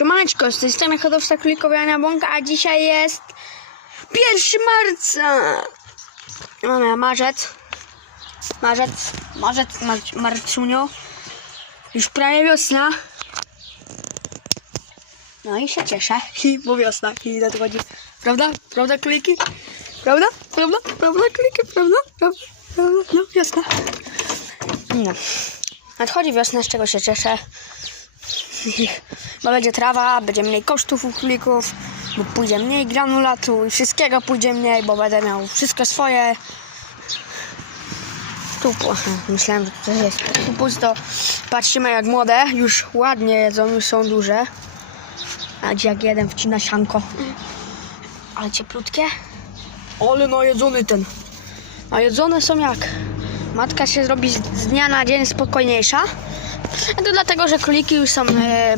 Siemaneczko, z tej strony hodowca klikowiania bąka, a dzisiaj jest 1 marca. Mamy marzec. Marzec, marzec, mar, marcunio. Już prawie wiosna. No i się cieszę, hi, bo wiosna, i nadchodzi. Prawda? Prawda, kliki? Prawda? Prawda? Prawda, kliki? Prawda? Prawda? Prawda? No, wiosna. No. Nadchodzi wiosna, z czego się cieszę. Bo będzie trawa, będzie mniej kosztów u królików, bo pójdzie mniej granulatu i wszystkiego pójdzie mniej, bo będę miał wszystko swoje. Tu myślałem, że to jest tu pusto. Patrzymy jak młode, już ładnie jedzą, już są duże. A gdzie jak jeden wcina sianko. Ale cieplutkie. Ale najedzony ten. A jedzone są jak? Matka się zrobi z, z dnia na dzień spokojniejsza. A to dlatego, że króliki już są, e,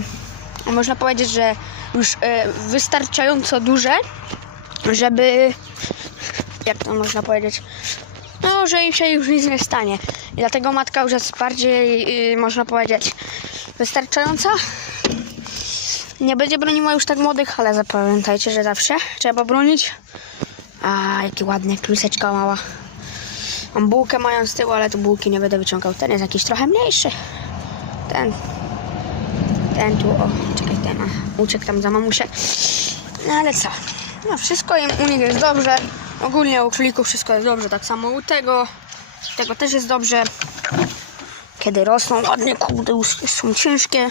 można powiedzieć, że już e, wystarczająco duże, żeby, jak to można powiedzieć, no, że im się już nic nie stanie. I dlatego matka już jest bardziej, e, można powiedzieć, wystarczająca. Nie będzie broniła już tak młodych, ale zapamiętajcie, że zawsze trzeba bronić. A, jaki ładny, kluseczka mała. Mam bułkę mają z tyłu, ale tu bułki nie będę wyciągał. Ten jest jakiś trochę mniejszy. Ten. Ten tu, o, ten. a, Uciekł tam za mamusię. No ale co? No wszystko im, u nich jest dobrze. Ogólnie u królików wszystko jest dobrze. Tak samo u tego. Tego też jest dobrze. Kiedy rosną ładnie, kurde, są ciężkie.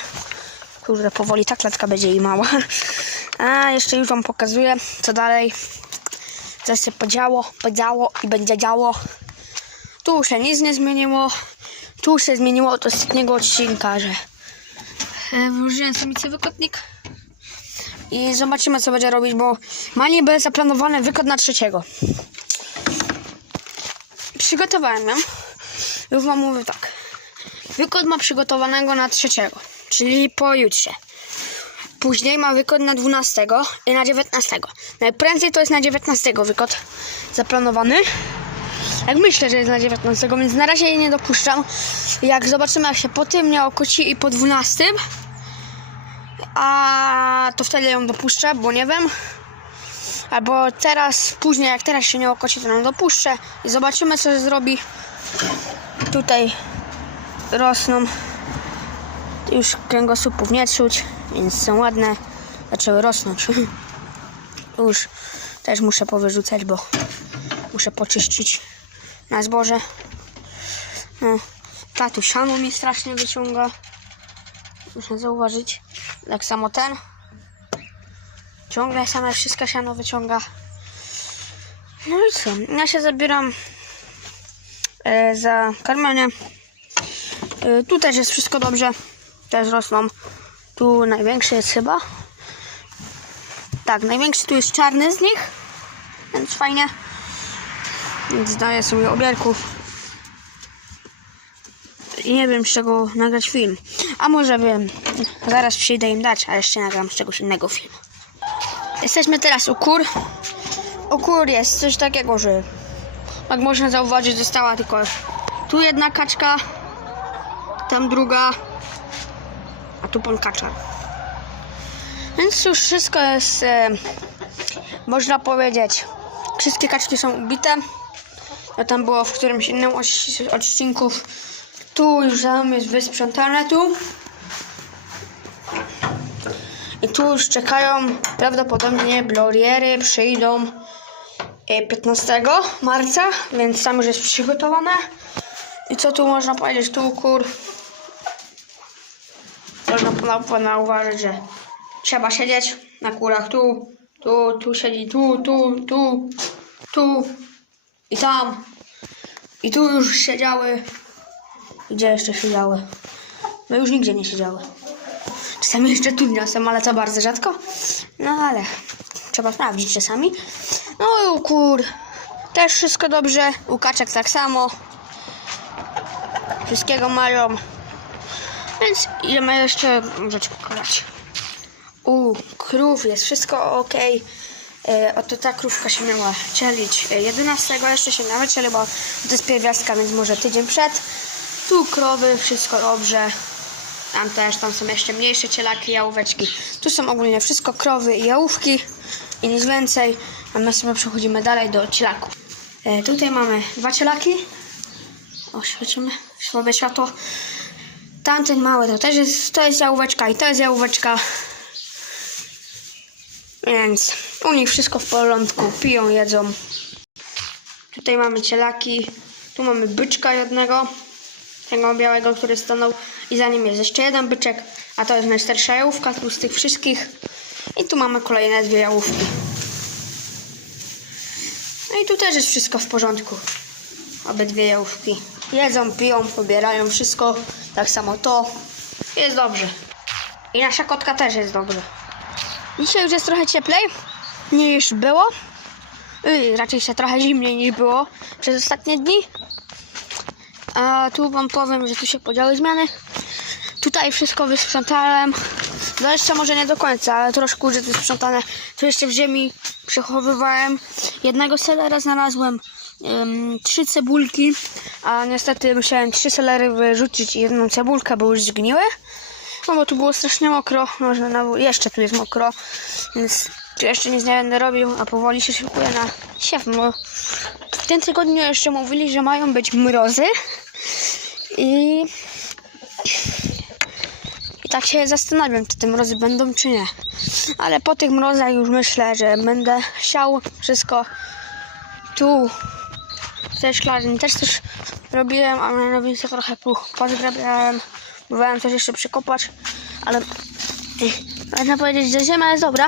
Kurde, powoli ta klatka będzie i mała. A jeszcze już wam pokazuję, co dalej. Co się podziało, podziało i będzie działo. Tu się nic nie zmieniło. Tu się zmieniło od ostatniego odcinka, że e, wyłożyłem samicy wykotnik. I zobaczymy, co będzie robić, bo ma niby zaplanowany wykot na trzeciego. Przygotowałem ją. Już wam mówię tak. Wykot ma przygotowanego na trzeciego, czyli pojutrze. Później ma wykot na 12 i na 19. Najprędzej to jest na 19 wykot zaplanowany. Jak myślę, że jest na 19, więc na razie jej nie dopuszczam. Jak zobaczymy, jak się po tym nie okoci i po 12, a to wtedy ją dopuszczę, bo nie wiem. Albo teraz, później, jak teraz się nie okoci, to ją dopuszczę i zobaczymy, co zrobi. Tutaj rosną. Już kręgosłupów nie czuć, więc są ładne. Zaczęły rosnąć. Już też muszę powyrzucać, bo muszę poczyścić na zboże. No, tatu siano mi strasznie wyciąga. Muszę zauważyć. Tak samo ten. Ciągle same wszystko siano wyciąga. No i co? Ja się zabieram e, za karmienie. E, tu też jest wszystko dobrze. Też rosną. Tu największy jest chyba. Tak, największy tu jest czarny z nich. Więc fajnie. Więc daję sobie obierków. I nie wiem z czego nagrać film. A może wiem. Zaraz przyjdę im dać, a jeszcze nagram z czegoś innego film. Jesteśmy teraz u kur. U kur jest coś takiego, że jak można zauważyć została tylko tu jedna kaczka, tam druga, a tu pan kaczar. Więc już wszystko jest, e, można powiedzieć, wszystkie kaczki są ubite. To tam było w którymś innym odci- odcinków. Tu już mną jest wysprzątane tu. I tu już czekają prawdopodobnie bloriery przyjdą e, 15 marca, więc tam już jest przygotowane. I co tu można powiedzieć? Tu kur. Można ponad zauważyć, że trzeba siedzieć na kurach tu, tu, tu siedzi, tu, tu, tu, tu i tam. I tu już siedziały. Gdzie jeszcze siedziały? No już nigdzie nie siedziały. Czasami jeszcze tu niosem, ale to bardzo rzadko. No ale trzeba sprawdzić czasami. No i kur też wszystko dobrze. U kaczek tak samo. Wszystkiego mają. Więc idziemy jeszcze rzecz pokazać. U krów jest wszystko ok. E, oto ta krówka się miała cielić e, 11, jeszcze się nie wycieli, bo to jest pierwiastka, więc może tydzień przed. Tu krowy, wszystko dobrze. Tam też, tam są jeszcze mniejsze cielaki, jałóweczki. Tu są ogólnie wszystko krowy i jałówki i nic więcej. A my sobie przechodzimy dalej do cielaków. E, tutaj mamy dwa cielaki. O, świecimy, słabe światło. Tamten mały to też jest, to jest jałóweczka i to jest jałóweczka. Więc u nich wszystko w porządku, piją, jedzą. Tutaj mamy cielaki, tu mamy byczka jednego, tego białego, który stanął i za nim jest jeszcze jeden byczek, a to jest najstarsza jałówka tu z tych wszystkich. I tu mamy kolejne dwie jałówki. No i tu też jest wszystko w porządku. Obydwie jałówki. Jedzą, piją, pobierają wszystko. Tak samo to. Jest dobrze. I nasza kotka też jest dobrze. Dzisiaj już jest trochę cieplej niż było. Yy, raczej się trochę zimniej niż było przez ostatnie dni. A tu wam powiem, że tu się podziały zmiany. Tutaj wszystko wysprzątałem. No jeszcze może nie do końca, ale troszkę już jest wysprzątane. Tu jeszcze w ziemi przechowywałem. Jednego selera znalazłem. ym, trzy cebulki, a niestety musiałem trzy selery wyrzucić i jedną cebulkę, bo już zgniły. No bo tu było strasznie mokro, może na, jeszcze tu jest mokro, więc tu jeszcze nic nie będę robił, a powoli się szykuję na siew, w tym tygodniu jeszcze mówili, że mają być mrozy i, i tak się zastanawiam, czy te mrozy będą, czy nie. Ale po tych mrozach już myślę, że będę siał wszystko tu w tej szklarni. Też coś robiłem, a mianowicie trochę pozgrabiałem. Próbowałem coś jeszcze przekopać, ale można powiedzieć, że ziemia jest dobra.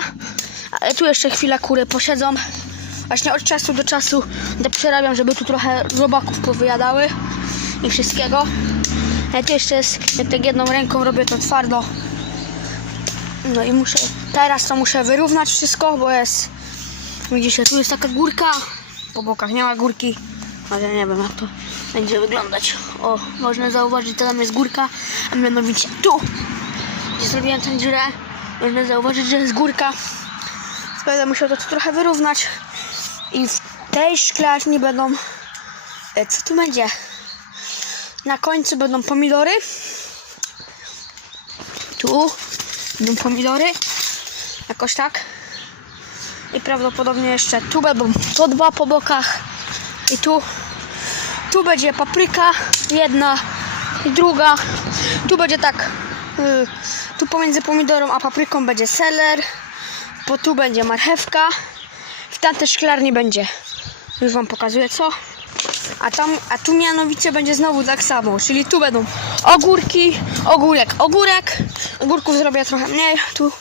Ale tu jeszcze chwilę kury posiedzą. Właśnie od czasu do czasu to przerabiam, żeby tu trochę robaków powyjadały i wszystkiego. Ja tu jeszcze jest, jak tak jedną ręką robię to twardo. No i muszę, teraz to muszę wyrównać wszystko, bo jest, widzicie, tu jest taka górka, po bokach nie ma górki, ale nie wiem jak to będzie wyglądać. O, można zauważyć, że tam jest górka, a mianowicie tu, gdzie zrobiłem tę dziurę, można zauważyć, że jest górka. Będę musiał to trochę wyrównać i w tej szklarni będą, e, co tu będzie? Na końcu będą pomidory. Tu będą pomidory. Jakoś tak. I prawdopodobnie jeszcze tu będą to dwa po bokach. I tu. Tu będzie papryka jedna i druga. Tu będzie tak. y, tu pomiędzy pomidorą a papryką będzie seler. Po tu będzie marchewka. W tamtej szklarni będzie. Już wam pokazuję co. A tam, a tu mianowicie będzie znowu tak samo, czyli tu będą ogórki, ogórek, ogórek. Ogórków zrobię trochę mniej, tu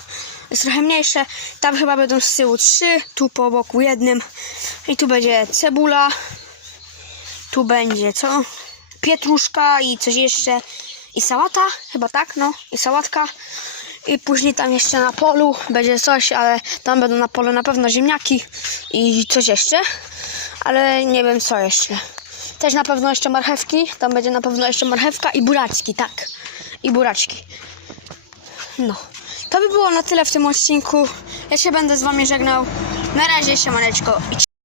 jest trochę mniejsze. Tam chyba będą z tyłu trzy, tu po boku jednym. I tu będzie cebula. Tu będzie co? Pietruszka i coś jeszcze. I sałata, chyba tak, no. I sałatka. I później tam jeszcze na polu będzie coś, ale tam będą na polu na pewno ziemniaki i coś jeszcze. Ale nie wiem co jeszcze. Też na pewno jeszcze marchewki. Tam będzie na pewno jeszcze marchewka i buraczki, tak. I buraczki. No. To by było na tyle w tym odcinku. Ja się będę z wami żegnał. Na razie, siemaneczko.